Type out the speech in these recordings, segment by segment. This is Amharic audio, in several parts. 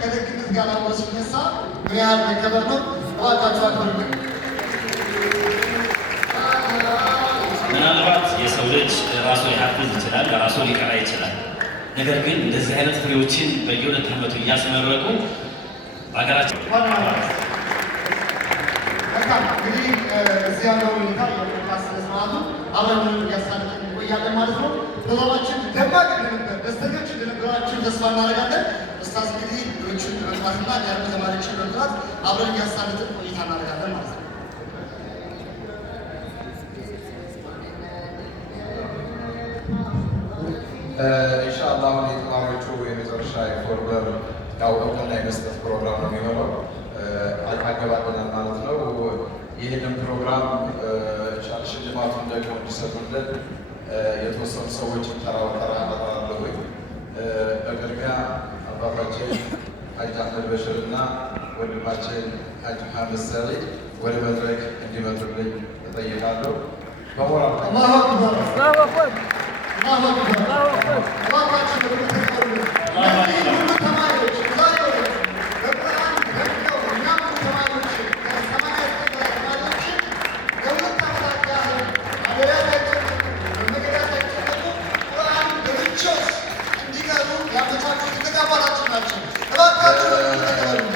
ከደግነት ጋር አብሮ ሲነሳ ምን ያህል መከበር ነው። እባካችሁ አክብሩልኝ። ምናልባት የሰው ልጅ ራሱ ሊሐፍዝ ይችላል፣ ራሱ ሊቀራ ይችላል። ነገር ግን እንደዚህ አይነት ፍሬዎችን በየሁለት ዓመቱ እያስመረቁ በሀገራችን እንግዲህ እዚህ ያለው ሁኔታ የመርቃት ስነ ስርዓቱ አብረን እያሳለፍን እንቆያለን ማለት ነው። ፕሮግራማችን ደማቅ እንደነበር ደስተኞች እንደነበራችን ተስፋ እናደርጋለን። ኡስታዝ እንግዲህ ሌሎችን በመጥራትና ያሉ ተማሪዎችን በመጥራት አብረን እያሳለፍን ቆይታ እናደርጋለን ማለት ነው። ኢንሻአላህ የተማሪዎቹ የመጨረሻ የፎርበር ያው እውቅና የመስጠት ፕሮግራም ነው የሚሆነው። አገባደናል ማለት ነው። ይህንን ፕሮግራም ሽልማቱን ደግሞ እንዲሰጡልን የተወሰኑ ሰዎችን ተራ በተራ አጠራለሁኝ። በቅድሚያ አባታችን ሐጅ አህመድ በሽር እና ወንድማችን ሐጅ መሐመድ ሰዒድ ወደ መድረክ እንዲመጡልኝ እጠይቃለሁ። በሞራል አላሁ አክበር አላሁ አክበር አላሁ አክበር አባታችን ሁሉ ተማሪዎች ዛሬ በቁርአን ገብተው የሚያምኑ ተማሪዎች ከሰማንያ ተማሪዎች የሁለት ዓመታት ያህል አደራታቸው በመገዳታቸው ደግሞ ቁርአን በምቾት እንዲቀሩ ያመቻቹት ትልቅ አባታችን ናቸው። እባካችሁ ተቀበሉ።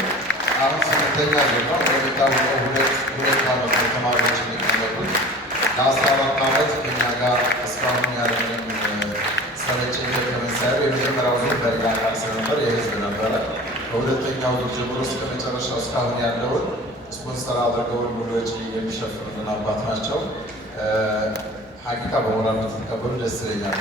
አሁን ስምንተኛ ዜጋ እንደሚታወቀው ሁለት ዓመት ነው ተማሪዎች የሚቀመጡት። ለ14 ዓመት ከኛ ጋር እስካሁን ያለንን ሰለቸኝ ደከመኝ ሳይሉ የመጀመሪያው ዙር በሌላ አካል ስለነበር የህዝብ ነበረ። ከሁለተኛው ዙር ጀምሮ እስከ መጨረሻው እስካሁን ያለውን ስፖንሰር አድርገውን ሙሉ ወጪ የሚሸፍኑልን አባት ናቸው። ሀቂቃ በሞራል ብትቀበሉ ደስ ይለኛል።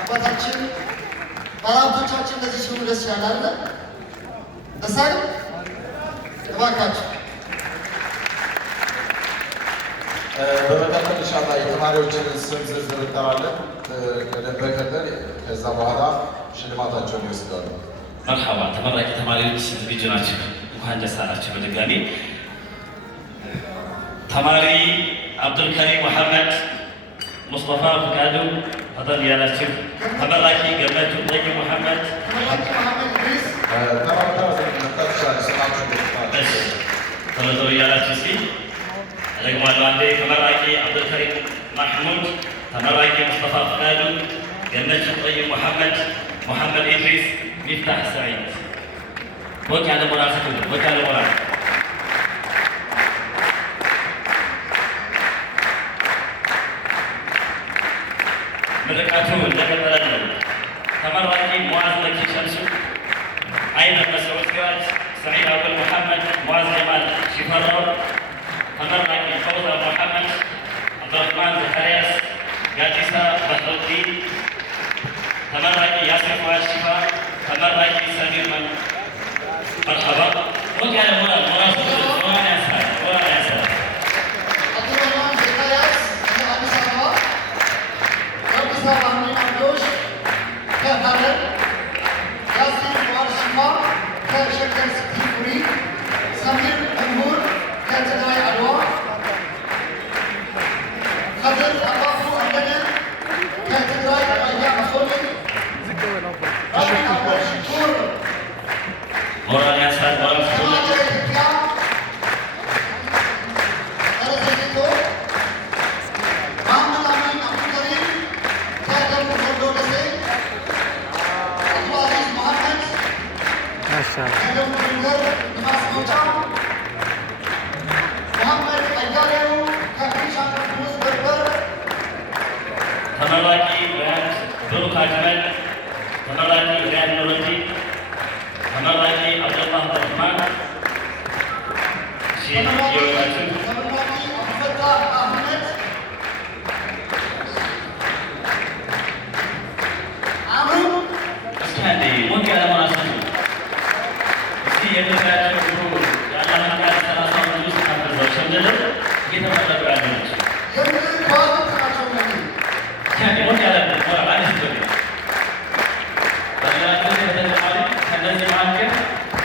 አባታችን ባለሀብቶቻችን እንደዚህ ሲሆኑ ደስ ያላለ ደስ አይደል? እባካችሁ በመቀጠል ኢንሻአላህ የተማሪዎችን ስም ዝርዝር እንጠራለን። ቀደም በቀጠል ከዛ በኋላ ሽልማታቸውን ይወስዳሉ። መርሐባ ተመራቂ ተማሪዎች ዝግጁ ናቸው? እንኳን ደስ አላችሁ በድጋሚ። ተማሪ አብዱልከሪም መሐመድ ሙስጠፋ ፍቃዱ ፈጠን ያላችሁ። ተመራቂ ገመቹ ጠይቅ መሐመድ ተመዘሩ እያላችሁ እስኪ እደግማለሁ አንዴ። ተመራቂ አብዱልከሪም ማሕሙድ፣ ተመራቂ ሙስጠፋ ፍቃዱ፣ ገመቹ ጠይቅ መሐመድ፣ ሙሐመድ ኢድሪስ፣ ሚፍታሕ ሰዒድ። ሞቅ ያለ ሞራል ስጡ፣ ሞቅ ያለ ሞራል። ምርቃቱ እንደቀጠለ ነው። ተመራቂ ሙዓዝ መኪ ሸምሱ፣ አይመን መስዑድ ሲራጅ፣ ሰዒድ አወል ሙሐመድ፣ ሙዓዝ ጀማል ሽፈራው። ተመራቂ ፈውዛ ሙሐመድ፣ አብዱራህማን ዘከርያስ፣ ጋዲሳ በድሩዲን። ተመራቂ ያሲር ፉአድ ሽፋ፣ ተመራቂ ሰሚር መርሐባ። ሞቅ ያለ ሞራል ሞራል ሞራል ያንሳል ሞራል ያንሳል። አብዱራህማን ዘከርያስ ከአዲስ አበባ፣ አዲስ አበባ አሚናዶሽ ከሐረር፣ ያሲር ፉአድ ሽፋ ከሸገር ሲቲ ቡሪ፣ ሰሚር መምሁር ከትግራይ አድዋ፣ ከድር አባፉ አለነ ከትግራይ ራያ አሶኒ፣ ራቢን አወል ሽኩር ሞራል ያንሳል ሞራል ከማዕከላዊ ኢትዮጵያ ተረዘግቶ፣ መሐመድ አሚን አብዱልከሪም ከደቡብ ወሎ ደሴ፣ አብዱልአዚዝ መሐመድ ከደቡብ ጎንደር ንፋስ መውጫ፣ መሐመድ አያሌው ከቤኒሻንጉል ጉሙዝ በርበር፣ ተመራቂ ሪያድ ብሩክ አጅመል፣ ተመራቂ ሪያድ ኑረዲን፣ ተመራቂ አብዱላህ አብዱራህማን። ተመራቂ አብዱልፈታህ አህመድ፣ አሁን እስኪ አንዴ ሞቅ ያለ ሞራል ስጡ። እስኪ የምታያቸው የአላህ ቃል 30 ውስጥ ታበዛው ሸምደለ እየተመረቁ ያሉ ናቸው። የምድር ከዋክብት ናቸው እነዚህ። ሞቅ ያለ ሞራል አንድ ስጡ። በሌላቸው በተጨማሪ ከእነዚህ መካከል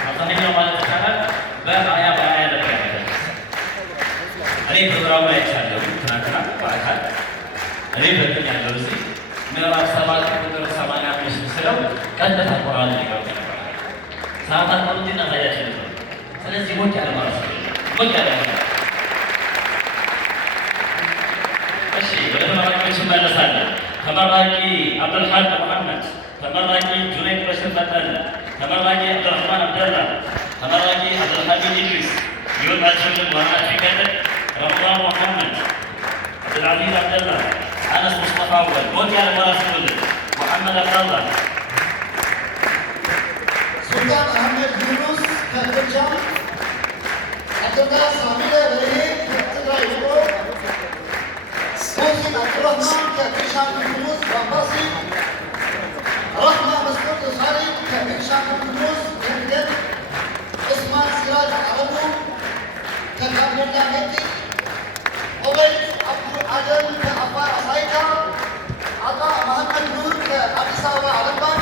አብዛኛው ማለት ይቻላል በሀያ ነበር ያደረገ የተባለ ሊቀው ነበር። ሰዓታት ማለት እናሳያችን ነው። ስለዚህ ሞቅ ያለ ማለት ነው። ሞቅ ያለ እሺ፣ ወደ ተመራቂዎች እንመለሳለን። ተመራቂ አብዱልሐቅ መሐመድ፣ ተመራቂ ጁነይድ በሽር ፈጠን፣ ተመራቂ አብዱራህማን አብደላ፣ ተመራቂ አብዱልሐሚድ ኢድሪስ ይወጣችሁልን ዋናችሁ ይቀጥል። ረመዳን መሐመድ፣ አብዱልዓዚዝ አብደላ፣ አነስ ሙስጠፋ አወል፣ ሞቅ ያለ ማለት ነው። መሐመድ አብደላ፣ ሱልጣን አህመድ ዩኑስ ከጎጃም፣ አብደላ ሳሚለ በርሄ ከትግራይ ውሎ፣ ሞሲን አብዱራህማን ከቤንሻንጉል ጉሙዝ ባምባሲ፣ ረህማ መስዑድ ኻሊድ ከቤንሻንጉል ጉሙዝ ገንደን፣ ዑስማን ሲራጅ አለሙ ከጋምቤላ ሜጢ፣ ኦበይድ አብዱ አደም ከአፋር አሳይታ፣ አጣ መሐመድ ኑር ከአዲስ አበባ አለምባን፣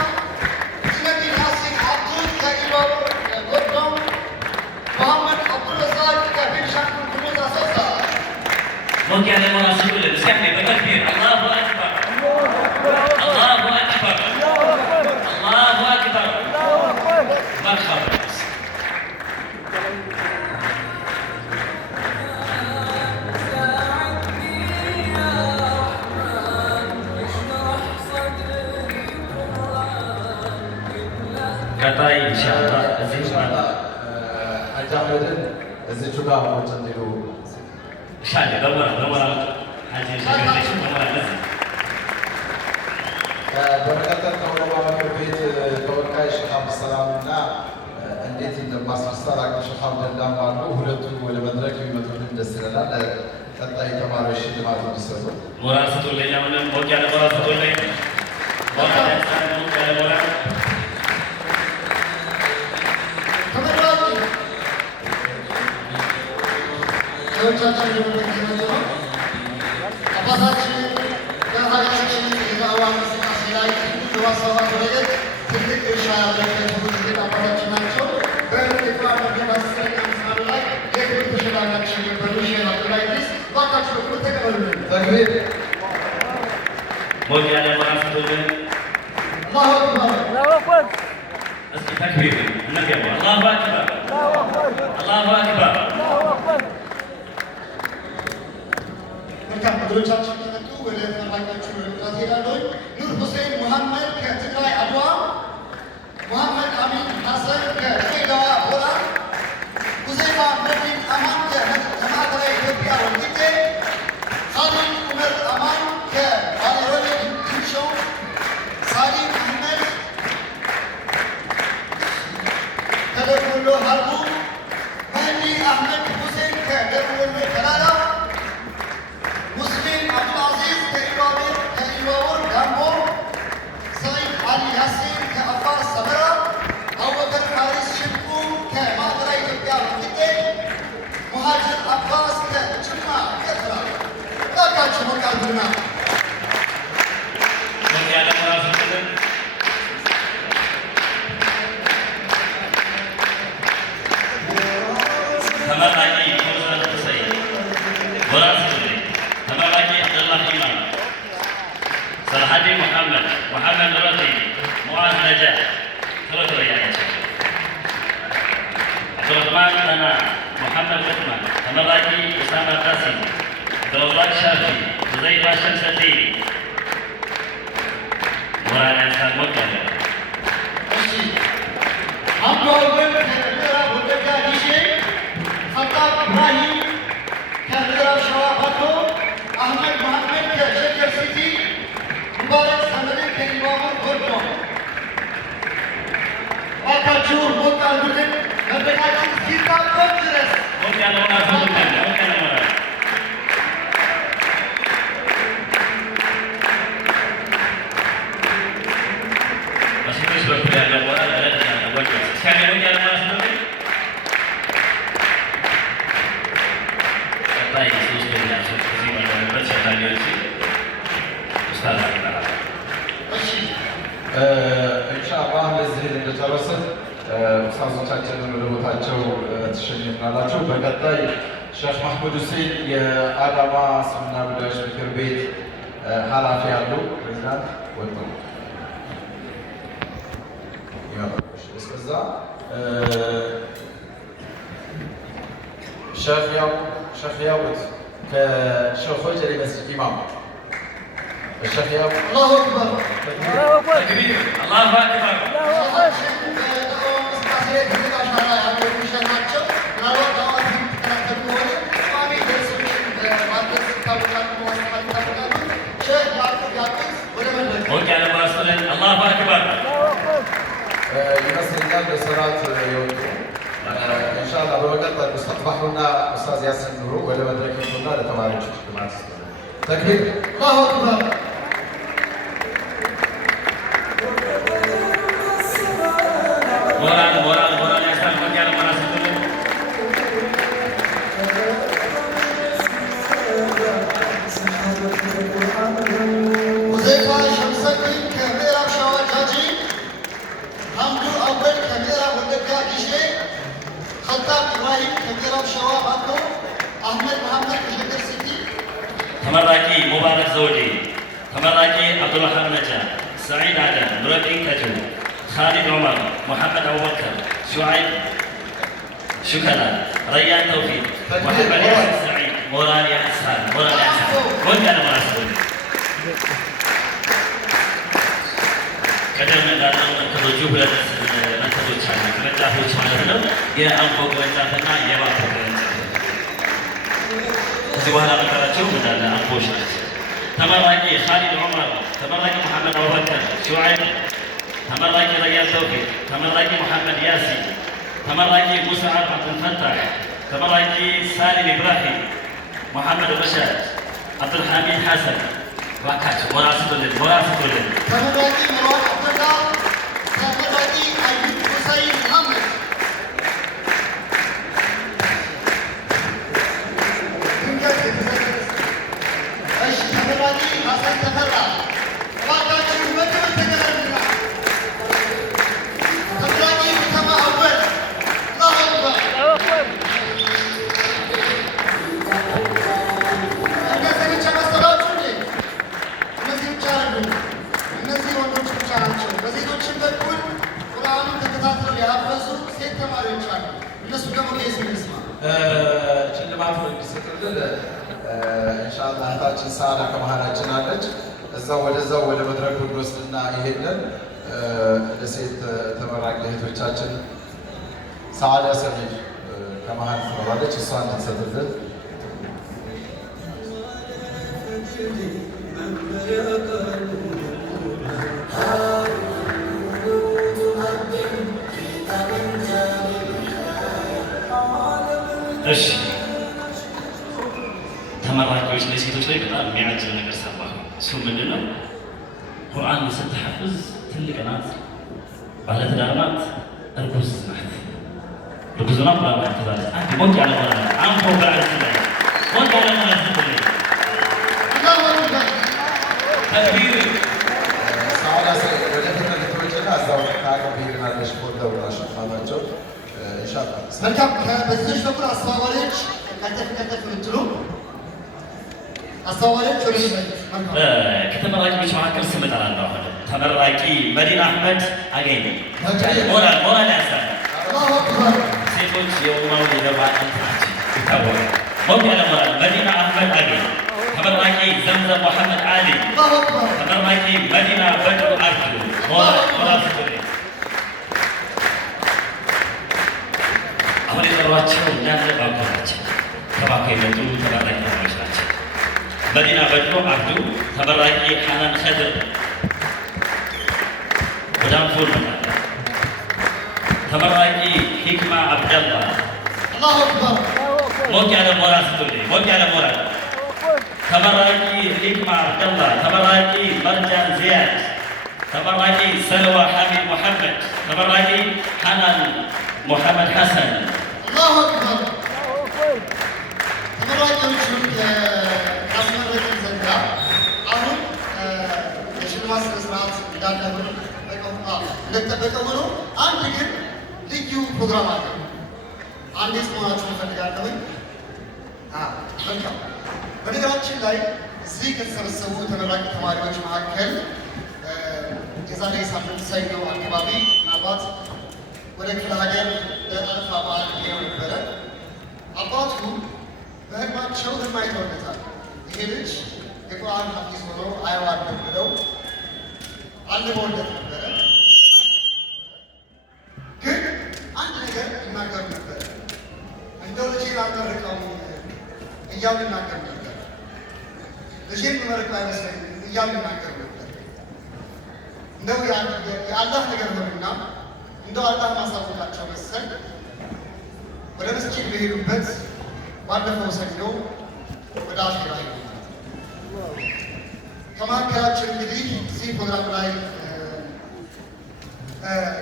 ነቢል ያሲን አብዱል ከኢሉባቡር ጎዶም፣ መሐመድ አብዱረዛቅ ከቤንሻንጉል ጉሙዝ አሶሳ። ሞቅ ያለ ማለት ነው። ለምሳሌ በተክቢር አላሁ አክበር፣ አላሁ አክበር፣ አላሁ አክበር ማሻአላህ። ቀጣይ ኢንሻአላህ እዚህ ማለት አጃመድን እዚቹ ጋር ሞጭ እንዲሉ ሻለ ደሞራ አጂ ሸገሽ ደሞራ በመቀጠል ከዑለማ ምክር ቤት ተወካይ ሼክ አብዱሰላም እና እንዴት እንደማስፈሰራቸው ሼክ አብደላም አሉ። ሁለቱ ወደ መድረክ የሚመጡልን ደስ ይለናል። ቀጣይ ተማሪዎች ሽልማት እንዲሰጡ ሞራል ስጡልኝ። አሁንም ሞቅ ያለ ሞራል ስጡልኝ። ሞራል ያለ ሞራል ሰዎቻችን የምንመለከት ነው። አባታችን በሀገራችን የዳዕዋ እንቅስቃሴ ላይ ትልቅ በማስፋፋት ረገድ ትልቅ ድርሻ ያላቸው ትልቅ አባታችን ናቸው። በኢትዮጵያ መድረክ አስረኛ ምሳሌ ላይ የክብር ተሸላሚያችን የነበሩ ሼህ አብዱላ ኢድሪስ እባካችሁ በክብር ተቀበሉልን። ተክቢር ሞቅ ያለ ሞራል ስጡልኝ። አላሁ አክበር። እስኪ ተክቢር እንገባ። አላሁ አክበር፣ አላሁ አክበር። መልካም እንግዶቻችን ከመጡ ወደ ተመራቂዎቹ መምጣት ሄዳለሁ። ኑር ሁሴን ሙሐመድ ከትግራይ አድዋ፣ ሙሐመድ አሚን ሐሰን ከድሬዳዋ ቦራ፣ ሁዜማ መዲን አማን ከማዕከላዊ ኢትዮጵያ ወልቂጤ፣ ኻሊድ ዑመር አማን ከባሌሮቤ ዲንሾ፣ ሳሊም አህመድ ከደቡብ ወሎ ሀርቡ፣ መህዲ አህመድ ሁሴን ከደቡብ ወሎ ተላላ፣ ሙስሊም አብዱልዓዚዝ ከኢሉባቡር ጋምቦ፣ ሰዒድ አሊ ያሲን ከአፋር ሰመራ፣ አቡበከር ሐሪስ ሽንቁ ከማዕከላዊ ኢትዮጵያ ወልቂጤ፣ ሙሃጅር አባስ ከጅማ ኤርትራ። እባካችሁ ሞቅ አድርጉና ሞቅ ያለ ሞራል ስጡልኝ። ተመራቂ ሞዛድ ሁሰይን ሞራል ስጡልኝ። ተመራቂ አብደላህ ኢማም፣ ሰልሐዲ ሙሐመድ፣ ሙሐመድ ኑረቲ፣ ሙዓዝ ነጃህ ቶሎ ያያቸው፣ አብዱረህማን ጠና፣ ሙሐመድ ዑስማን፣ ተመራቂ ኡሳማ ቃሲም፣ አብዱረዛቅ ሻፊ፣ ሁዘይፋ ሸምሰዲን ሞራል ያንሳል። ሞቅ ያለ አብዱ አወል ከምዕራብ ወለጋ ጊሼ፣ ፈጣን ኢብራሂም ከምዕራብ ሸዋ ባቶ፣ አህመድ መሐመድ ከሸገር ሲቲ፣ ሙባረክ ሰመሬ ከኢሉባቡር ጎርዶ። እባካችሁ ሞቅ አድርጉልን። መድረካችን እስኪጣበብ ድረስ ሞቅ ያለ ሞራል ስጡልኝ። ሞቅ ያለ ሞራል በሴቶች በኩል ያለው ሞራል ረድ ያለ ወንዶች እስኪያገኝ ሞቅ ያለ ሞራል ስጡልኝ። ቀጣይ ሶስተኛ ሶስት ጊዜ ባለበት ሸላጊዎች ኡስታዝ ይባላል። ኢንሻአላህ ለዚህ እንደጨረስን ኡስታዞቻችንን ወደ ቦታቸው ትሸኙናላችሁ። በቀጣይ ሼህ ማህሙድ ሁሴን የአዳማ እስልምና ጉዳዮች ምክር ቤት ኃላፊ ያሉ ፕሬዚዳንት ወጡ እስከዛ ሸህ ያውት ከሸኾች የመስጂድ ኢማም الشيخ يا الله اكبر الله اكبر تكبير الله اكبر وجعل رسولا الله اكبر ይመስለኛል በስርዓት የወጡ ኢንሻአላህ በመቀጠል ሙስተጥባሁና ኡስታዝ ያሲን ኑሩ ወደ መድረክ ይመጡና ለተማሪዎች ግማት ተክቢር الله اكبر moral ያሳል ወዲያ ለማራሰቱ ወዘይፋ ሸምሰኪን ከምዕራብ ሸዋ ጃጂ ሐምዱ አወል ከምዕራብ ወለጋ ጊሼ ኸጣብ ኢብራሂም ከምዕራብ ሸዋ ባቶ አህመድ መሐመድ ከሸገር ሲቲ ተመራቂ ሙባረክ ዘውዴ ተመራቂ አብዱልሃብ ነጃ ሰዒድ አደም ኑረዲን ከጁ خالد عمر محمد أبو بكر شعيب شكرا ريان توفيق محمد ياسر سعيد موران يحسن موران يحسن وانت أنا ما أسأل قدرنا قالوا أن ترجوه لن ترجوه عنه كما تعرفوا عنه يا أنفق وانتاتنا يا بابك سبحان الله ترجوه من أنفوش تمرقي خالد عمر تمرقي محمد أبو بكر شعيب تمرقي ريان توفيق تمرقي محمد ياسين تمرقي مسعد عبد الفتاح تمرقي سالم ابراهيم محمد رشاد عبد الحميد حسن واكاتو مراسلين ተመራቂ መርዋን አብደላ ተመራቂ አዩብ ሁሰይን መሐመድ ድንገት እሺ ተመራቂ ሐሰን ተፈራ እባካችሁ መደመጥ ተገናኝና ተመራቂ ከተማ አወል አላሁ አክበር እነዚህ ብቻ መሰላችሁ እንዴ? እነዚህ ብቻ አይደሉም። እነዚህ ወንዶች ብቻ ናቸው። በሴቶችም በኩል ቁርአኑን ተከታትለው ያፈዙ ሴት ተማሪዎች አሉ። እነሱ ደግሞ ከየት እንስማ? ሽልማት እንዲሰጥልን ኢንሻአላህ እህታችን ሰዓዳ ከመሀላችን አለች። እዛው ወደ መድረኩ እንወስድና ይሄንን ለሴት ተመራቂ እህቶቻችን ሰዓዳ ሰሚድ ከመሀል ትኖራለች። እሷ እንድትሰጥልን እሺ ተመራቂዎች ለሴቶች ላይ በጣም የሚያጅብ ነገር ሰማሁ። እሱ ምንድን ነው? ቁርአን ስትሐፍዝ ትልቅ ናት፣ ባለትዳር ናት፣ እርጉዝ ናት። እርጉዝ ናት ቁርአን ትሐፍዛለች። አንድ ሞቅ ያለ ማለት አንፎ በዓለት ላይ ሞቅ ያለ ማለት ነው። አላሁ አክበር ተክቢር ሰዓዳ ወደ ትምህርቶችና እዛው ታቀብይናለሽ ፎቶውና ሽልማታቸው ኢንሻአላህ። መልካም። በዚህ በኩል አስተባባሪዎች ከተፍ የምትሉ አስተባባሪዎች ወደ ከተመራቂዎች መካከል ስም እጠራለሁ። ተመራቂ መዲና አህመድ አገኘ ሞራል ያሳል። አላሁ አክበር ሴቶች የኡማው የገባ እንትናቸው ይታወቃል። ሞቅ ያለ ሞራል መዲና አህመድ አገኘ። ተመራቂ ዘምዘም መሐመድ አሊ አላሁ አክበር ተመራቂ መዲና በድሩ አርዱ ሞራል ስቶሪ አሁን የጠሯቸው እንዳለ ባንኮ ናቸው። ከባንኮ የመጡ ተመራቂ ተማሪዎች ናቸው። መዲና በድሩ አብዱ ተመራቂ ሐናን ኸድር ወዳንፎል ተመራቂ ሂክማ አብደላ አላሁ አክበር ሞቅ ያለ ሞራል ስቶሪ ሞቅ ያለ ሞራል ተመራቂ ሂክማ አብደላ ተመራቂ መርጃን ዚያድ ተመራቂ ሰልዋ ሐሚድ ሙሐመድ ተመራቂ ሐናን ሙሐመድ ሐሰን አላሁ አክበር ተመራቂዎቹን ካስመረቅን ዘንዳ አሁን የሽልማት ስነ ስርዓት እንደተጠበቀ ሆኖ አንድ ግን ልዩ ፕሮግራም አለ። አንዴት መሆናችሁን እፈልጋለሁኝ። መልካም። በነገራችን ላይ እዚህ ከተሰበሰቡ ተመራቂ ተማሪዎች መካከል የዛሬ ሳምንት ሰኞ አካባቢ ምናልባት ወደ ክፍለ ሀገር ለአረፋ በዓል ሄደው ነበረ። አባቱ በህልማቸው ህልም አይተውለታል። ይሄ ልጅ የቁርአን ሐፊዝ ሆኖ አየዋለሁ ብለው አልመውለት ነበረ። ግን አንድ ነገር ይናገሩ ነበረ። እንደው ልጄን አልመርቀው እያሉ ይናገሩ ነበር። ልጄን መመርቀው አይመስለኝም እያሉ ይናገሩ ነበር። እንደው የአላህ ነገር ሆኑና እንደው አላህ ማሳወቃቸው መሰል ወደ መስጂድ በሄዱበት ባለፈው ሰኞ ወደ አኺራ ሄዱ። ከመካከላችን እንግዲህ እዚህ ፕሮግራም ላይ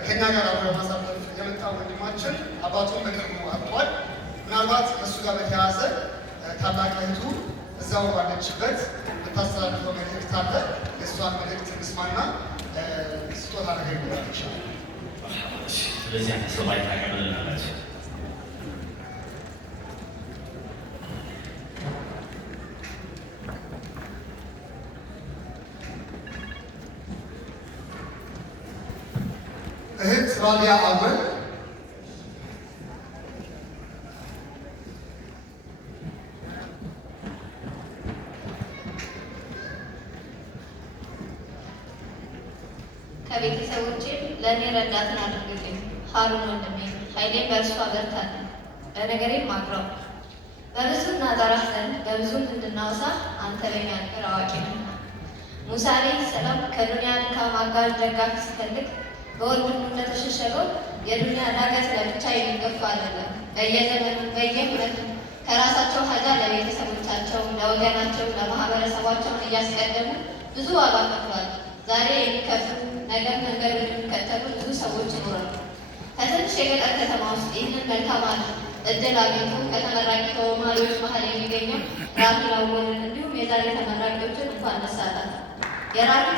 ከኛ ጋር አብሮ ማሳለፍ የመጣው ወንድማችን አባቱን በቅርቡ አጥቷል። ምናልባት ከእሱ ጋር በተያያዘ ታላቅ እህቱ እዛው ባለችበት የምታስተላልፈው መልእክት አለ። የእሷን መልእክት እንስማና ስጦታ ነገር ይኖራል ይችላል። ስለዚህ ሰማይ ታቀብልናላችሁ። እህት ራቢያ አወል ከቤተሰቦቼ ለእኔ ረዳትን አድርግልኝ። ሀሩን ወንድሜ ኃይሌን በእርሱ አበርታልኝ፣ ለነገሬም አቅረው። በብዙ እናጠራህ ዘንድ በብዙም እንድናወሳ አንተ በኛ ነገር አዋቂ ነህ። ሙሳ ዓለይሂ ሰላም ከዱንያ ድካም አጋር ደጋፊ ሲፈልግ በወንድሙ እንደተሸሸገው የዱንያ ዳገት ለብቻ የሚገፋ አይደለም። በየዘመኑ በየሁነቱ ከራሳቸው ሀጃ ለቤተሰቦቻቸው፣ ለወገናቸው፣ ለማህበረሰባቸው እያስቀደሙ ብዙ ዋጋ ከፍሏል። ዛሬ የሚከፍሉ ነገ መንገድ የሚከተሉ ብዙ ሰዎች ይኖራሉ። ከትንሽ የገጠር ከተማ ውስጥ ይህንን መልካም እድል አግኝቶ ከተመራቂ ተማሪዎች መሀል የሚገኘው ራፊል አወልን እንዲሁም የዛሬ ተመራቂዎችን እንኳን ደስ አላችሁ። የራፊል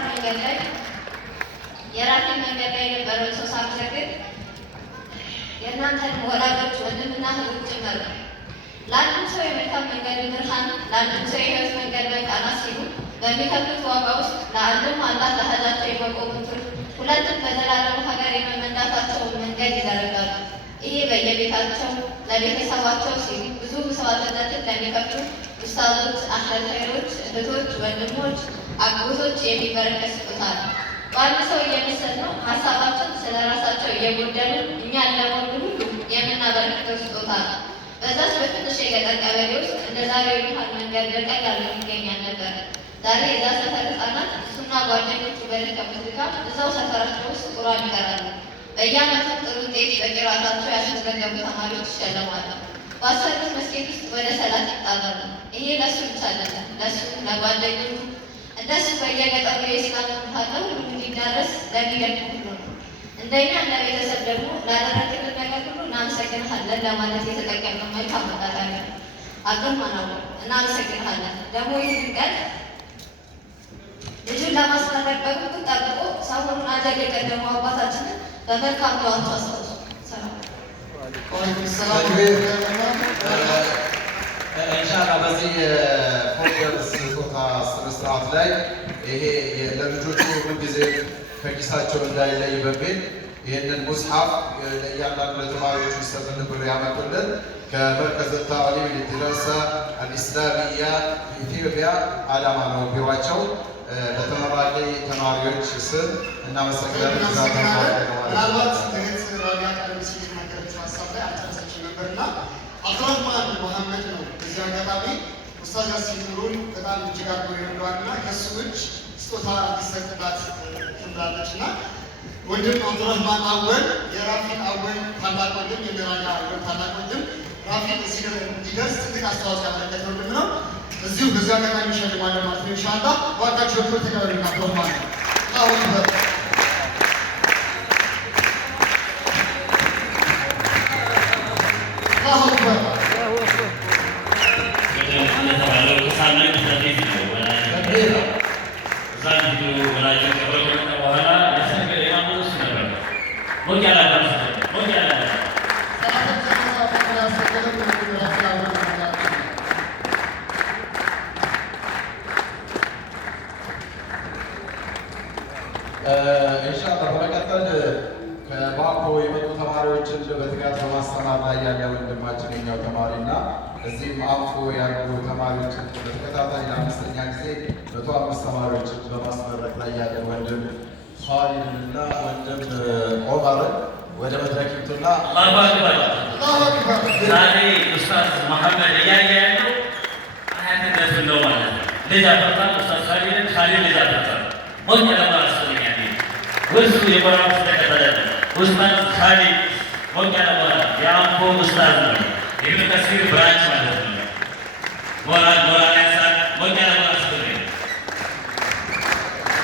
መንገድ ላይ የነበረውን ሰው ሳመሰግን የእናንተን ወላጆች ወንድምና እህቶች ጭምር ነው። ለአንድም ሰው የመልካም መንገድ ብርሃን፣ ለአንድም ሰው የህይወት መንገድ መቃናት ሲሉ በሚከፍሉት ዋጋ ውስጥ ለአንድም አላህ ለሀጃቸው የመቆሙትን ሁለትም በዘላለሙ ሀገር የመመንዳታቸውን መንገድ ይዘረጋሉ። ይሄ በየቤታቸው ለቤተሰባቸው ሲሉ ብዙ መስዋዕትነትን ለሚከፍሉ ኡስታዞች፣ አህለልኸይሮች፣ እህቶች፣ ወንድሞች፣ አጎቶች የሚበረከት ስጦታ ነው። በአንድ ሰው እየመሰል ነው ሀሳባቸው ስለ ራሳቸው እየጎደሉ እኛን ለሞሉ ሁሉ የምናበረክተው ስጦታ ነው። በዛች በትንሽ የገጠር ቀበሌ ውስጥ እንደ ዛሬው ባህል መንገድ በቀላሉ ይገኛል ነበር። ዛሬ የዛ ሰፈር ህጻናት እሱና ጓደኞቹ በደከሙት ድካም እዛው ሰፈራቸው ውስጥ ቁርአን ይቀራሉ። በየዓመቱ ጥሩ ውጤት በቂራታቸው ያስመዘገቡ ተማሪዎች ይሸለማሉ። ባሰሩት መስጊድ ውስጥ ወደ ሰላት ይጣራሉ። ይሄ ለእሱ ብቻ አይደለም፣ ለእሱ ለጓደኞቹ እንደሱ በየገጠሩ የኢስላም ብርሃን ለሁሉም እንዲዳረስ ለሚደክሙ ሁሉ ነው። እንደኛ እንደ ቤተሰብ ደግሞ ላደረግልን ነገር ሁሉ እናመሰግንሃለን ለማለት የተጠቀምነው መልካም አጋጣሚ ነው። አገማናው እናመሰግንሃለን። ደግሞ ይህን ቀን ልጁን ለማስመረቅ በጉጉት ጠብቆ ሰሞኑን አጀል የቀደሙ አባታችንን በመልካም ዱዓቸው አስታውሱ። ኢንሻአላህ በዚህ የፎገር ስጦታ ስነስርዓት ላይ ይሄ ለልጆቹ ሁልጊዜ ከኪሳቸው እንዳይለይ በሚል ይህንን ሙስሐፍ ለእያንዳንዱ ለተማሪዎቹ ይሰጥልን ብሎ ያመጡልን ከመርከዝ ታዕሊም ሊድረሳ አልኢስላሚያ ኢትዮጵያ አዳማ ነው ቢሯቸው። ለተመራቂ ተማሪዎች ስም እናመሰግናለን። ምናልባት እህት ራቢያ ቀደም ሲል የተናገረችው ሀሳብ ላይ አልጨረሰችም ነበርና አብዱራህማን መሐመድ ነው በዚህ አጋጣሚ ኡስታዝ ያሲን ኑሩን በጣም እጅግ አድርጎ ይወደዋልና ከእሱ እጅ ስጦታ እንዲሰጥላት ትምላለች እና ወንድም አብዱራህማን አወል የራፊል አወል ታላቅ ወንድም የራቢያ አወል ታላቅ ወንድም ራፊል እዚህ እንዲደርስ ትልቅ አስተዋጽኦ ያበረከተ ወንድም ነው። እዚሁ በዚህ አጋጣሚ እንሸልማለን ማለት ነው። ኢንሻአላህ ዋጋቸው ወጥቶ ተቀበሉና ተወማለ አሁን ኢንሻአላህ በመቀጠል ከባኮ የመጡ ተማሪዎች በትጋት በማስተማር ላይ ያለ ወንድማችን የኛው ተማሪና እዚህም አልፎ ያሉ ተማሪዎችን በተከታታይ ለአምስተኛ ጊዜ 105 ተማሪዎችን በማስመረቅ ላይ ያለ ወንድም ኻሊድንና ወንድም ኦመርን ወደ መድረክ ይምጡና አላሁ አክበር። ዛሬ ኡስታዝ መሐመድ እያየ ያለው አያትነት ነው ማለት ነው። ልጅ አፈርታ ኡስታዝ ኻሊድ ልጅ አፈርታ ሞኝ ለማስተኛ ወሱ የቆራው ተከታተለ ኡስታዝ ኻሊድ ሞኝ ለማስተኛ ያምፖ ኡስታዝ ነው ኢብኑ ከሲር ብራንች ማለት ነው። ሞራል ያሳ ሞኝ ለማስተኛ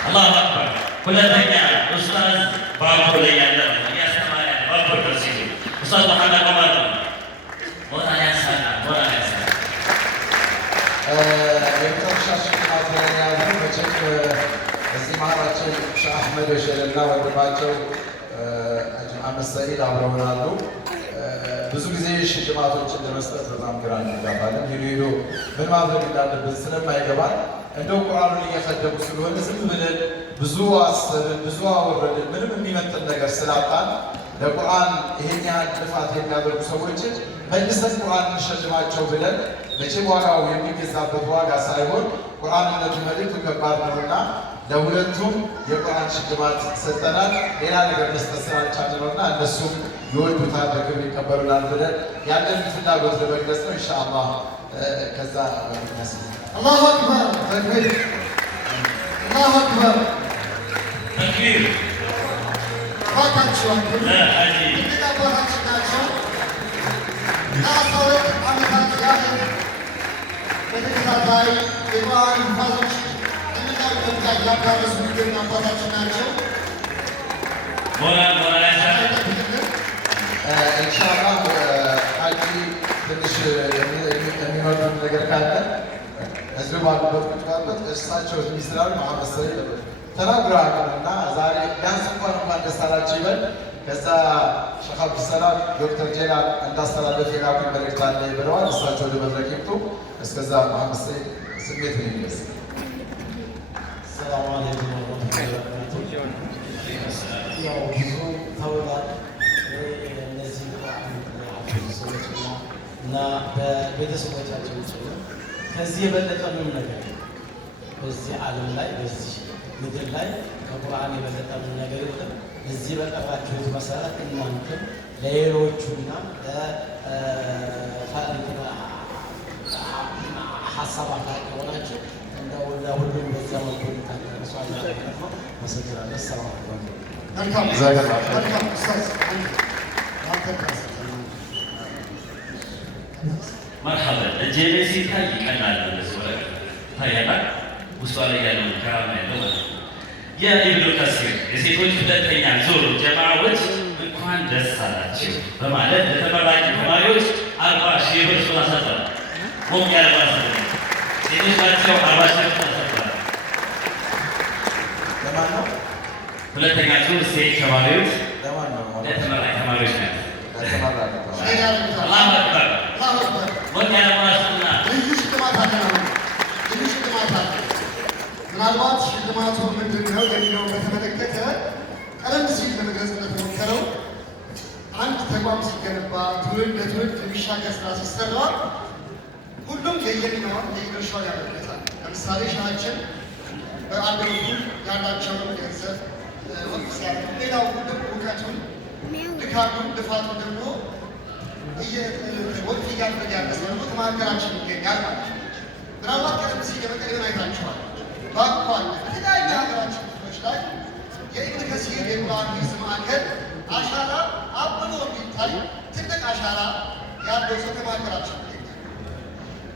አላሁ አክበር። ሁለተኛ ኡስታዝ ባቡ ላይ ያለ ያስተማረ ባቡ ተርሲሉ ኡስታዝ መሐመድ ኦመር ሞራል ያሳ የመጨረሻ ሽልማት ያለው መቼም እዚህ መሀላችን ሼህ አህመድ ወሸልና ወንድማቸው አህመድ ሰኢድ አብረውን አሉ። ብዙ ጊዜ ሽልማቶችን ለመስጠት በጣም ግራ እንጋባለን። ሄዶ ምን ማድረግ እንዳለብን ስለማይገባል እንደው ቁርአኑን እየፈለጉ ስለሆነ ዝም ብለን ብዙ አሰብን፣ ብዙ አወረድን፣ ምንም የሚመጥን ነገር ስላጣን ለቁርአን ይሄን ያህል ልፋት የሚያደርጉ ሰዎችን መልሰን ቁርአን እንሸልማቸው ብለን መቼም ዋጋው የሚገዛበት ዋጋ ሳይሆን ቁርአንነቱ መልእክቱ ከባድ ነውና ለሁለቱም የቁርአን ሽልማት ሰጠናል። ሌላ ነገር መስጠት ስላልቻልን ነውና እነሱም ይወዱታል፣ በክብር ይቀበሉናል ብለን ያለን ፍላጎት ለመግለጽ ነው። ኢንሻአላህ ከዛ አላሁ አክበር ተክቢር፣ አላሁ አክበር ተክቢር። ባካችሁ እንግዲህ አባታችን ናቸው። ለ12 ዓመታት ያህል በተከታታይ የቁርአን ሂፋዞች ጥልቃዊ ደረጃ እያዳረሱ የሚገኙ አባታችን ናቸው። ሞራል ያሳ ኢንሻአላህ ሀጂ ትንሽ የሚመጡት ነገር ካለ እዚሁ ባሉበት ቁጭ ባሉበት እሳቸው ሚኒስትራል መሐመድ ሰኢድ ተናግረዋልና ዛሬ ቢያንስ እንኳን ደስ አላችሁ ይበል። ከዛ ሼህ አብዱሰላም ዶክተር ጄላል እንዳስተላለፍ የላኩ መልእክት አለ ብለዋል። እሳቸው ወደ መድረክ ይምጡ። እስከዛ መሐመድ ሰኢድ ስሜት ነው የሚመስ ሰላም አለይኩም ወራህመቱላሂ ወበረካቱሁ። ያው ብዙ ተውሏል። እነዚህ ሰዎች እና በቤተሰቦቻቸው ጭምር ከዚህ የበለጠ ምንም ነገር በዚህ ዓለም ላይ በዚህ ምድር ላይ ከቁርአን የበለጠ ምንም ነገር የለም። እዚህ በጠራችሁት መሰረት እናንተም ለሌሎቹና ሀሳብ አካል የሆናችሁ እንደው ለሁሉም በዚያ መልኩ እንድታደርሱ ነው። መሰግናለሁ። ሰላም አለይኩም። መልካም መልካም ኡስታዝ መርሐባ እጄ ሲታይ ይቀላል። ወረቀት ታያላል። ውስጧ ላይ ያለው ከራማ ያለው ማለት ነው። የኢብኑ ከሲር የሴቶች ሁለተኛ ዙር ጀማዓዎች እንኳን ደስ አላችሁ በማለት ለተመራቂ ተማሪዎች 40,000 ብር ሰጥተዋል። ሞቅ ያለ ማለት ነው። ሴቶች ናቸው 40,000 ብር ሰጥተዋል። ለማን ነው? ሁለተኛ ዙር ሴት ተማሪዎች ለማን ነው? ለተመራቂ ተማሪዎች ናቸው። ለተመራቂ አላሁ አክበር ሞቅ ያለ ማለት ነው። ልዩ ሽልማት አለ ነው። ልዩ ሽልማት አለ። ምናልባት ሽልማቱ ምንድን ነው የሚለውን በተመለከተ ቀደም ሲል ለመግለጽ እንደተሞከረው አንድ ተቋም ሲገነባ ትውልድ ለትውልድ የሚሻገር ስራ ሲሰራ ሁሉም የየሚናውን የየድርሻውን ያበረክታል። ለምሳሌ ሻሃችን በአንድ በኩል ያላቸውን ገንዘብ ወቅት ሲያደርግ፣ ሌላው ሁሉም እውቀቱን፣ ድካሙን፣ ልፋቱን ደግሞ ወቅት እያደረገ ያለ ሰው ደግሞ ከመካከላችን ይገኛል ማለት ነው። ምናልባት ቀደም ሲል የመቀሌውን አይታችኋል። ባኳል በተለያዩ የሀገራችን ክፍሎች ላይ የኢብኑ ከሲር የቁርአን ሂፍዝ ማዕከል አሻራ አብቦ የሚታይ ትልቅ አሻራ ያለው ሰው ከመካከላችን ይገኛል።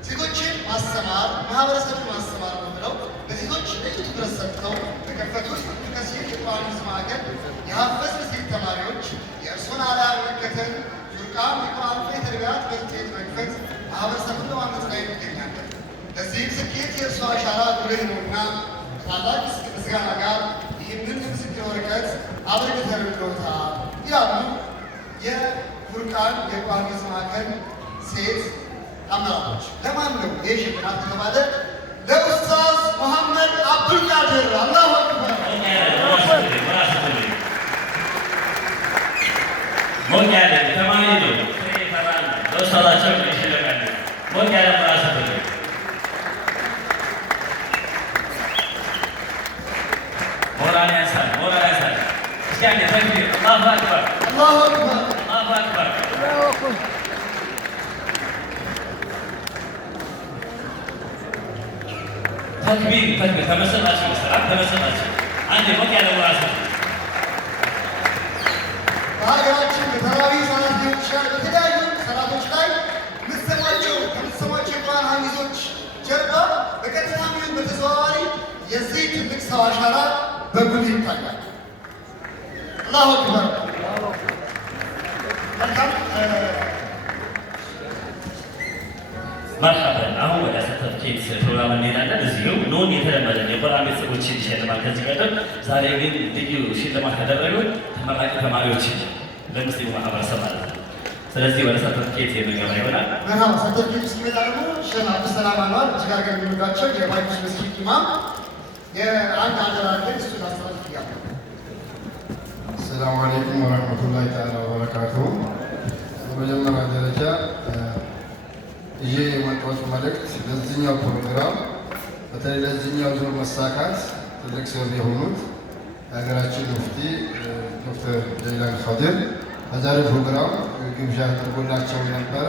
ሴቶችን ማስተማር ማህበረሰብን ማስተማር ነው ብለው ለሴቶች ልዩ ትኩረት ሰጥተው በከፈቱት ኢብኑ ከሲር የቁርአን ሂፍዝ ማዕከል የሀፈዝን ሴት ተማሪዎች የእርሱን አርአያ በመከተል ፉርቃን የቁርአን ፍሬ ተርቢያት ትምህርት ቤት መክፈት ማህበረሰብን በማነጽ ላይ እንገኛለን። ለዚህም ስኬት የእርሱ አሻራ ጉልህ ነውና ከታላቅ ምስጋና ጋር ይህንን ምስክር ወረቀት አበርክተንልዎታል ይላሉ የፉርቃን የቁርአን ሂፍዝ ማዕከል ሴት አመራሮች። ለማን ነው ይህ ሽልማት ከተባለ ለኡስታዝ መሐመድ አብዱልቃድር። አላሁ አክበር። ሞቅ ያለ ተማሪ ኡስታዛቸው ይሸለማሉ። ሞቅ ያለ ሞራል ስጡልኝ። ሞራል ያንሳል፣ ሞራል ያንሳል። እስኪ አንዴ ተክቢር! አላሁ አክበር፣ አላሁ አክበር፣ አላሁ አክበር። ተክቢር ተክቢር! ተመሰጣችሁ መሰራት ተመሰጣችሁ። አንዴ ሞቅ ያለ ሞራል ስጡ። በሀገራችን በተራዊ ሰላት ሊሆን ይችላል። በተለያዩ ሰላቶች ላይ ከምትሰሟቸው የቁርአን ሐዲሶች ጀርባ በቀጥታ ይሁን በተዘዋዋሪ የዚህ ትልቅ ሰው አሻራ በጉልህ ይታያል። አላሁ አክበር። መልካም መርሐበን። አሁን ወደ ሰርተፍኬት ፕሮግራም እንሄዳለን። እዚሁ ኖን የተለመደ የቁርአን ቤተሰቦችን ይሸልማል ከዚህ ቀደም። ዛሬ ግን ልዩ ሽልማት ያደረጉት ተመራቂ ተማሪዎችን ለሙስሊሙ ማህበረሰብ ማለት ነው። ስለዚህ ወደ ሰርተፍኬት የምንገባ ይሆናል። መልካም። ሰርተፍኬት ሲመጣ ደግሞ ሼህ አብዱሰላም አንዋር እጅግ አድርገን የምንወዳቸው የባይቱስ መስጊድ ኢማም የአንድ አደራ አድርገን እሱ ላስተላልፍ እያለ አሰላሙ አለይኩም ወረህመቱላሂ ተዓላ ወበረካቱሁ። በመጀመሪያ ደረጃ ይዤ የመጣሁት መልእክት ለዚህኛው ፕሮግራም በተለይ ለዚህኛው ዙር መሳካት ትልቅ ሰው የሆኑት የሀገራችን ሙፍቲ ዶክተር ጀይላን ኸዲር በዛሬው ፕሮግራም ግብዣ አድርጎላቸው ነበረ።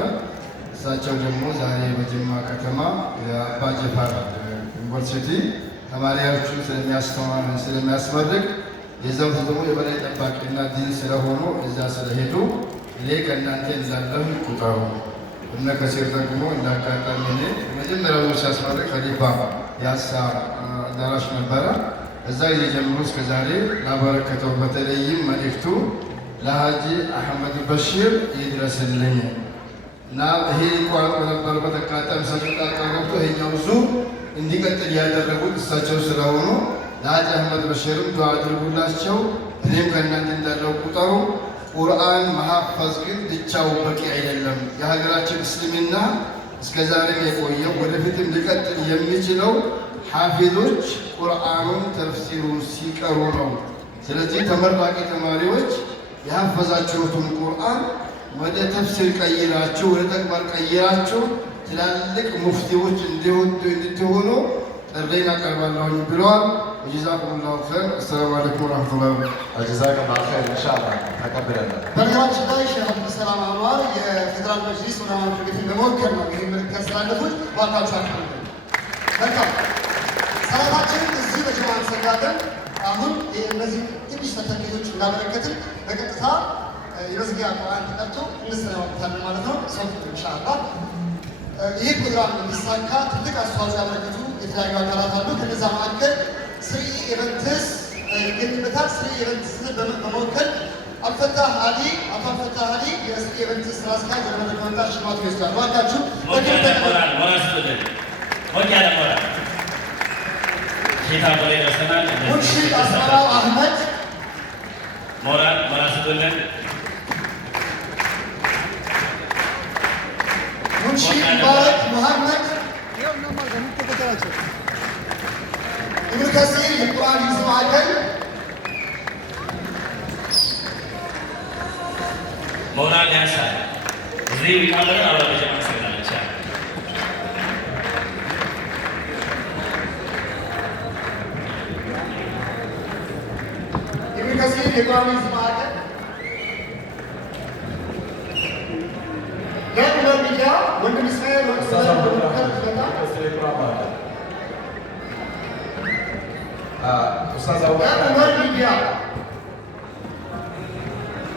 እሳቸው ደግሞ ዛሬ በጅማ ከተማ የአባ ጅፋር ዩኒቨርሲቲ ተማሪዎቹን ስለሚያስመርቅ የዛው ደግሞ የበላይ ጠባቂና ዲን ስለሆኑ እዛ ስለሄዱ እኔ ከእናንተ እንዳለሁ ቁጠሩ። እነ ከሲር ደግሞ እንዳጋጣሚ እኔ መጀመሪያው ሲያስመርቅ ከሊፋ ያሳ አዳራሽ ነበረ። እዛ ጊዜ ጀምሮ እስከ ዛሬ ላበረከተው በተለይም መልእክቱ ለሀጂ አህመድ በሽር ይድረስልኝ እና ይሄ ቋንቋ በነበረበት አጋጣሚ ሰጣጣ ገብቶ ይሄኛው ዙር እንዲቀጥል ያደረጉት እሳቸው ስለሆኑ ለሀጂ አህመድ በሽርም ዱዓ አድርጉላቸው። እኔም ከእናንተ እንዳለው ቁጠሩ። ቁርአን መሐፈዝ ግን ብቻው በቂ አይደለም። የሀገራችን እስልምና እስከ ዛሬም የቆየው ወደፊትም ሊቀጥል የሚችለው ሐፊዞች ቁርአኑን ተፍሲሩን ሲቀሩ ነው። ስለዚህ ተመራቂ ተማሪዎች የሐፈዛችሁትን ቁርአን ወደ ተፍሲር ቀይራችሁ ወደ ተግባር ቀይራችሁ ትላልቅ ሙፍቲዎች እንድትሆኑ ጥሪን አቀርባለሁኝ ብለዋል። ወጀዛኩሙላሁ ኸይር። አሰላሙ አለይኩም ወረሕመቱላሂ ወበረካቱህ። ጀዛከላሁ ኸይር። ኢንሻአላህ ተቀብለናል። በነገራችን ላይ ሼህ አብዱሰላም አንዋር የፌዴራል መጅሊስ ዑለማ ምክር ቤትን በመወከል ነው ይህ መልዕክት ያስተላለፉት። እባካችሁ አክብሩ። መልካም። ሰላታችንን እዚህ በጀማ እንሰግዳለን። አሁን እነዚህ ትንሽ ሰርተፍኬቶች እንዳበረከትን በቀጥታ የመዝጊያ ቁርአን ተቀርቶ እንሰናበታለን ማለት ነው። ሰው ኢንሻአላህ ይህ ፕሮግራም እንዲሳካ ትልቅ አስተዋጽኦ ያበረከቱ የተለያዩ አካላት አሉ። ከነዛ መካከል ስሪ ኢቨንትስ ይገኝበታል። ስሪ ኢቨንትስን በመወከል አብዱልፈታህ አሊ የስሪ ኢቨንትስ ስራ አስኪያጅ ለመድረክ በመምጣት ሽልማቱ ይወስዳል። እባካችሁ ሞራል ስጡልን። ሞቅ ያለ ሞራል ኪታቡ ላይ ደርሰናል። ሙንሺድ አስማማው አህመድ ሞራል ስጡልን። ሙንሺድ ሙባረክ ሙሐመድ ኢብኑ ከሲር የቁርአን ሂፍዝ ማዕከል ሞራል ያንሳል። እዚህ ዊቃለን አብረ በጀማ እንሰግዳለን። ኢብኑ ከሲር የቁርአን ሂፍዝ ማዕከል ለኡመር ሚዲያ ወንድም እስማኤል ለኡመር ሚዲያ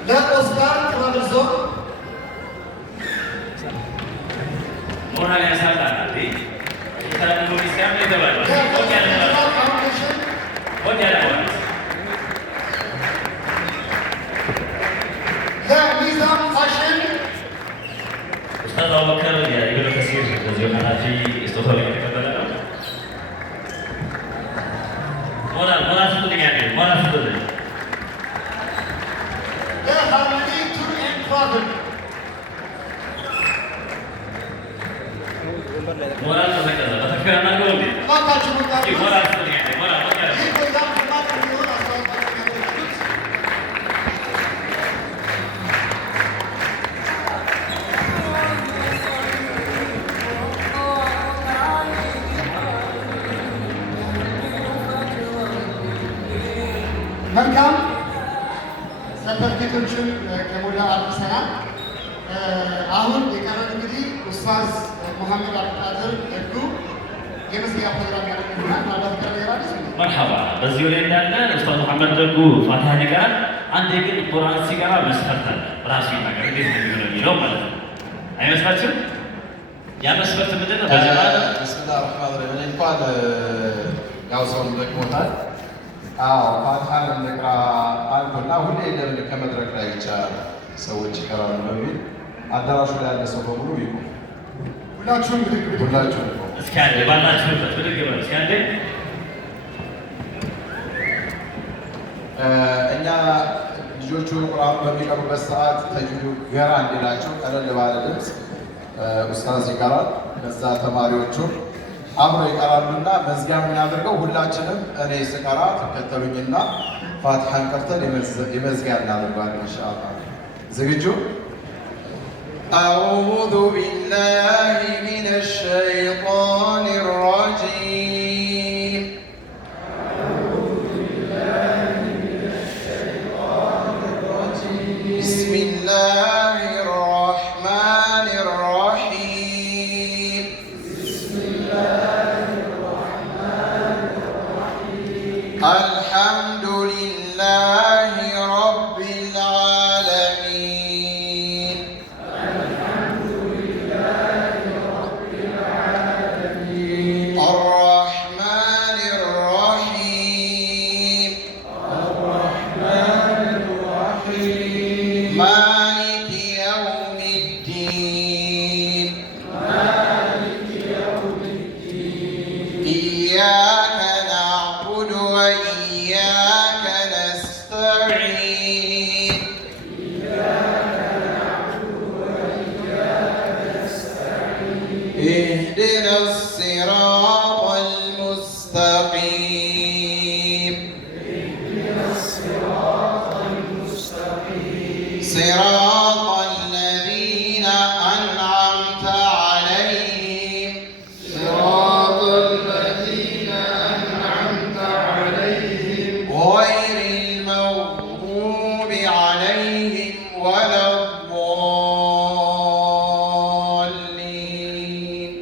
ለኦስካር ትራቨል ዞን ሞራል ያንሳል። አንዴ ኪታቡ ኢስላም ላይ ተባለ። ፋውንዴሽን ሞቅ ያለ ሞራል ለሚዛን ፋሽን ኡስታዝ አቡበከር የኢብኑ ከሲር በዚሁ ኃላፊ ስጦታውን የተቀበለ ነው። ሞራል ስጡልኝ። ሞራል ስጡልኝ። ለሃርመኒ ቱር ኤንድ ትራቭል ሞራል ተዘቀዘ። በተክቢር አናርገው እንዴ? እባካችሁ ሞራል ስጡልኝ። ሞራል ሞቅ ያለ ይህ ፕሮግራም ግንባታ እንዲሆን አስተዋጽኦ የሚያደርጉት መልካም ሰርተፍኬቶችን ከሞላ አድርሰናል። አሁን የቀረን እንግዲህ ኡስታዝ ሙሐመድ አብዱልቃድር ደጉ የመዝጊያ ፕሮግራም ያደርጉልናል። ማለት ነገር አዲስ መርሐባ። በዚሁ ላይ እንዳለ ኡስታዝ ሙሐመድ ደጉ ፋቲሃ ይቀራል። አንዴ ግን ቁርአን ሲቀራ መስፈርት አለ። ራሱ ይናገር እንዴት ነው የሚለው ማለት ነው። አይመስላችሁም? ያ መስፈርት ምንድን ነው? ብስሚላህ ረህማን ረሂም። እኔ እንኳን ያው ሰውን ደክሞታል። ፋቲሃን እንቅራ አልኩና ሁሌ ለምን ከመድረክ ላይ ብቻ ሰዎች ይቀራሉ በሚል አዳራሹ ላይ ያለ ሰው በሙሉ ይቁም። ሁላችሁም ሁላችሁም እስኪ አንዴ ባላችሁበት ብድግ በሉ እስኪ አንዴ። እኛ ልጆቹ ቁርአን በሚቀሩበት ሰዓት ተጅዊዱ ገራ እንዲላቸው ቀለል ባለ ድምፅ ኡስታዝ ይቀራል። ከዛ ተማሪዎቹ አብረው ይቀራሉና መዝጊያ የምናደርገው ሁላችንም እኔ ስቀራ ተከተሉኝና ፋቲሃን ቀርተን የመዝጊያ እናደርጋለን ኢንሻአላህ። ዝግጁ? أعوذ بالله من الشيطان الرجيم بسم الله الرحمن الرحيم الحمد لله رب العالمين الرحمن الرحيم مالك يوم الدين إياك نعبد وإياك نستعين اهدنا الصراط المستقيم صراط الذين أنعمت عليهم غير المغضوب عليهم ولا الضالين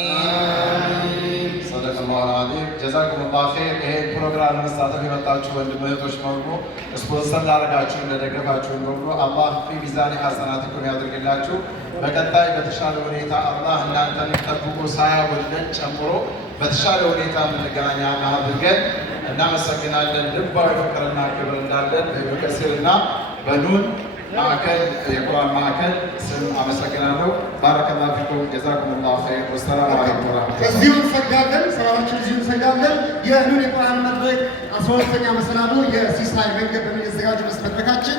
آمين صدق الله العظيم ጀዛኩም ላሁ ኸይር። ይሄን ፕሮግራም ለመሳተፍ የመጣችሁ ወንድም እህቶች በሙሉ ስፖንሰር ላደረጋችሁ ለደገፋችሁን በሙሉ አላህ ፊ ሚዛኒ ሐሰናቲኩም ያድርግላችሁ። በቀጣይ በተሻለ ሁኔታ አላህ እናንተን ጠብቆ ሳያጎድለን ጨምሮ በተሻለ ሁኔታ የምንገናኛ አድርገን እናመሰግናለን። ልባዊ ፍቅርና ክብር እንዳለን በከሲርና በኑን ማዕከል የቁርአን ማዕከል ስም አመሰግናለሁ። ባረከላሁ ፊኩም ጀዛኩም ላሁ ኸይር። ወሰላሙ አለይኩም ወረሕመቱላህ። እዚሁ እንሰግዳለን። ሰላማችን እዚሁ እንሰግዳለን። የኑን የቁርአን መድረክ 12ኛ መሰናዶ የሲሳይ መንገድ በሚል የተዘጋጀ መድረካችን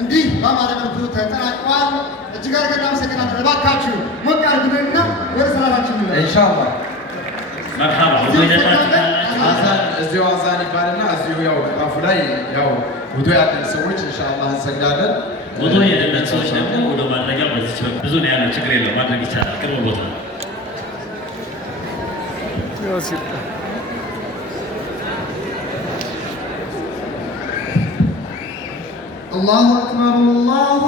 እንዲህ በአማረ መልኩ ተጠናቋል። እጅግ አድርገን እናመሰግናለን። እባካችሁ ሞቅ አድርጉልንና ወደ ሰላማችን እንለፍ ኢንሻአላህ። መርሐባ አዛን እዚሁ አዛን ይባልና እዚሁ ያው ራፉ ላይ ያው ውዱ ያለን ሰዎች ኢንሻአላህ እንሰግዳለን። ውዱ የሌለን ሰዎች ደግሞ ውዱ ማድረጊያ በዚች ብዙ ነው ያለው፣ ችግር የለም ማድረግ ይቻላል። ቅርብ ቦታ አላሁ አክበር አላሁ